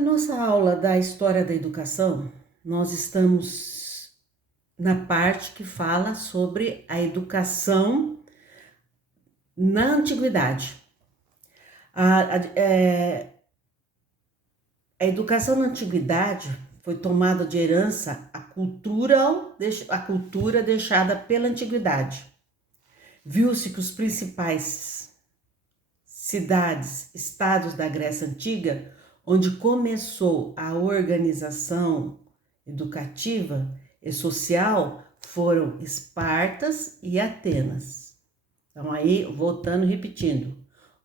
Na nossa aula da História da Educação, nós estamos na parte que fala sobre a educação na antiguidade. A educação na antiguidade foi tomada de herança a cultura deixada pela antiguidade. Viu-se que os principais cidades, estados da Grécia Antiga, onde começou a organização educativa e social, foram Espartas e Atenas. Então aí, voltando e repetindo,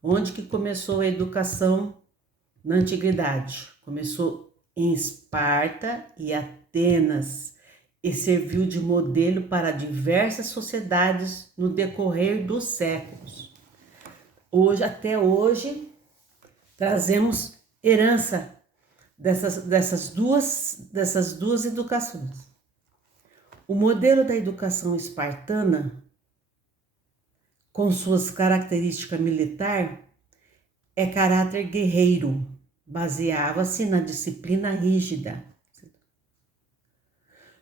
onde que começou a educação na antiguidade? Começou em Esparta e Atenas e serviu de modelo para diversas sociedades no decorrer dos séculos. Até hoje, trazemos herança dessas duas educações. O modelo da educação espartana, com suas características militares, é caráter guerreiro, baseava-se na disciplina rígida,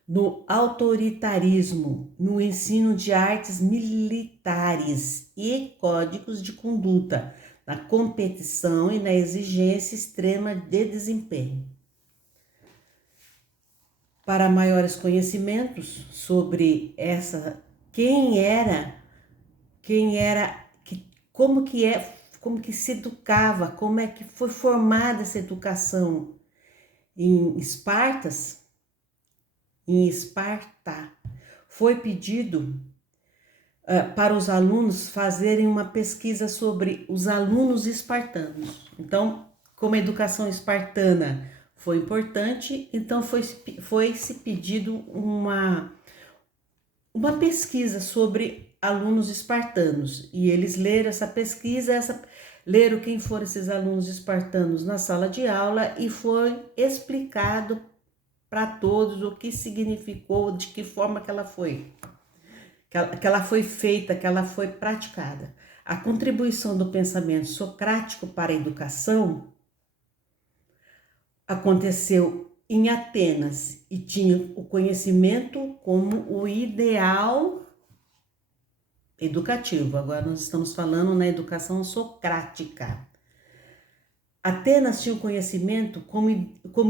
no autoritarismo, no ensino de artes militares e códigos de conduta, na competição e na exigência extrema de desempenho. Para maiores conhecimentos sobre como que se educava, como é que foi formada essa educação em Esparta, foi pedido para os alunos fazerem uma pesquisa sobre os alunos espartanos. Então, como a educação espartana foi importante, então foi-se pedido uma pesquisa sobre alunos espartanos. E eles leram essa pesquisa, leram quem foram esses alunos espartanos na sala de aula e foi explicado para todos o que significou, de que forma que ela foi feita, que ela foi praticada. A contribuição do pensamento socrático para a educação aconteceu em Atenas e tinha o conhecimento como o ideal educativo. Agora nós estamos falando na educação socrática. Atenas tinha o conhecimento como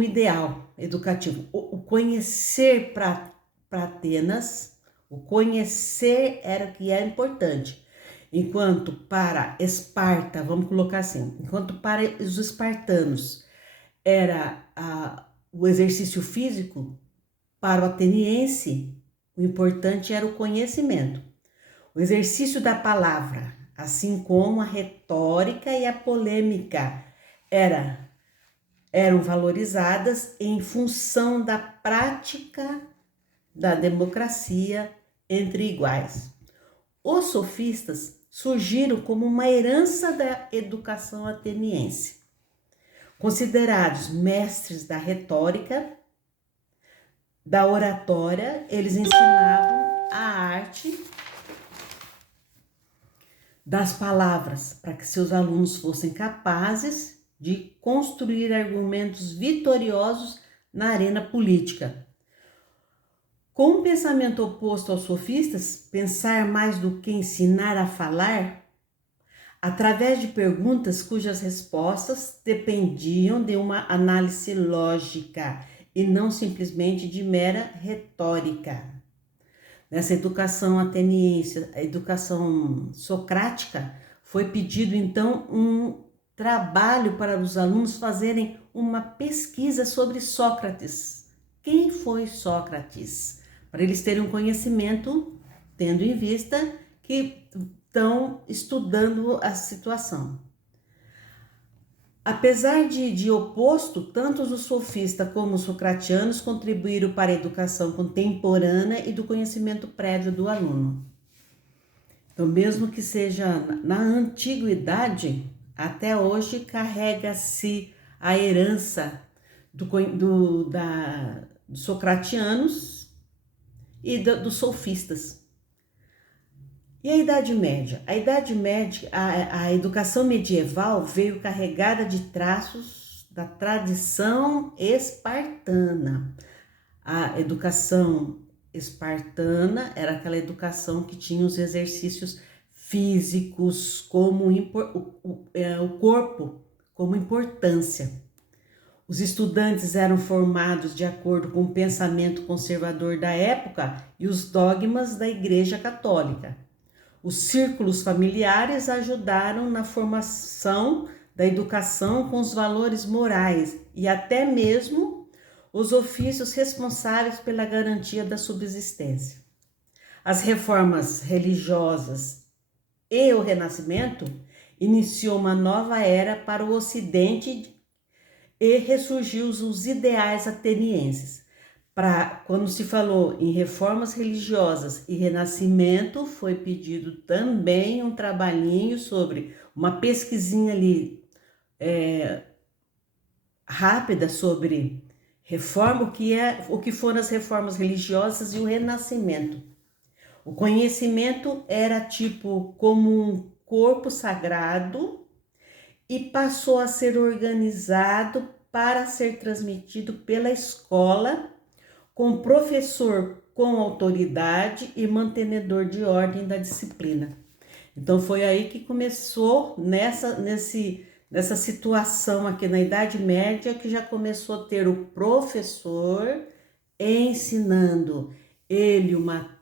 ideal educativo. O conhecer para Atenas, o conhecer era o que era importante. Enquanto para Esparta, vamos colocar assim, enquanto para os espartanos era o exercício físico, para o ateniense o importante era o conhecimento. O exercício da palavra, assim como a retórica e a polêmica, eram valorizadas em função da prática da democracia entre iguais. Os sofistas surgiram como uma herança da educação ateniense. Considerados mestres da retórica, da oratória, eles ensinavam a arte das palavras para que seus alunos fossem capazes de construir argumentos vitoriosos na arena política. Com um pensamento oposto aos sofistas, pensar mais do que ensinar a falar, através de perguntas cujas respostas dependiam de uma análise lógica e não simplesmente de mera retórica. Nessa educação ateniense, a educação socrática, foi pedido então um trabalho para os alunos fazerem uma pesquisa sobre Sócrates. Quem foi Sócrates? Para eles terem um conhecimento, tendo em vista que estão estudando a situação. Apesar de oposto, tanto os sofistas como os socratianos contribuíram para a educação contemporânea e do conhecimento prévio do aluno. Então, mesmo que seja na antiguidade, até hoje carrega-se a herança dos socratianos e dos sofistas. E a Idade Média? A educação medieval veio carregada de traços da tradição espartana. A educação espartana era aquela educação que tinha os exercícios físicos como o corpo como importância. Os estudantes eram formados de acordo com o pensamento conservador da época e os dogmas da Igreja Católica. Os círculos familiares ajudaram na formação da educação com os valores morais e até mesmo os ofícios responsáveis pela garantia da subsistência. As reformas religiosas e o Renascimento iniciou uma nova era para o Ocidente e ressurgiu os ideais atenienses. Quando se falou em reformas religiosas e renascimento, foi pedido também um trabalhinho sobre uma pesquisinha ali rápida sobre reforma, o que foram as reformas religiosas e o renascimento. O conhecimento era tipo como um corpo sagrado e passou a ser organizado para ser transmitido pela escola, com professor com autoridade e mantenedor de ordem da disciplina. Então foi aí que começou nessa situação aqui na Idade Média, que já começou a ter o professor ensinando, ele uma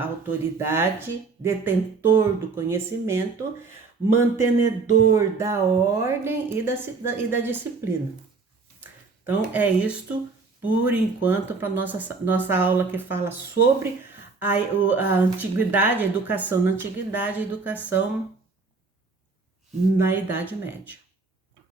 autoridade, detentor do conhecimento, mantenedor da ordem e da disciplina. Então, é isto, por enquanto, para nossa aula que fala sobre a antiguidade, a educação na antiguidade, a educação na Idade Média.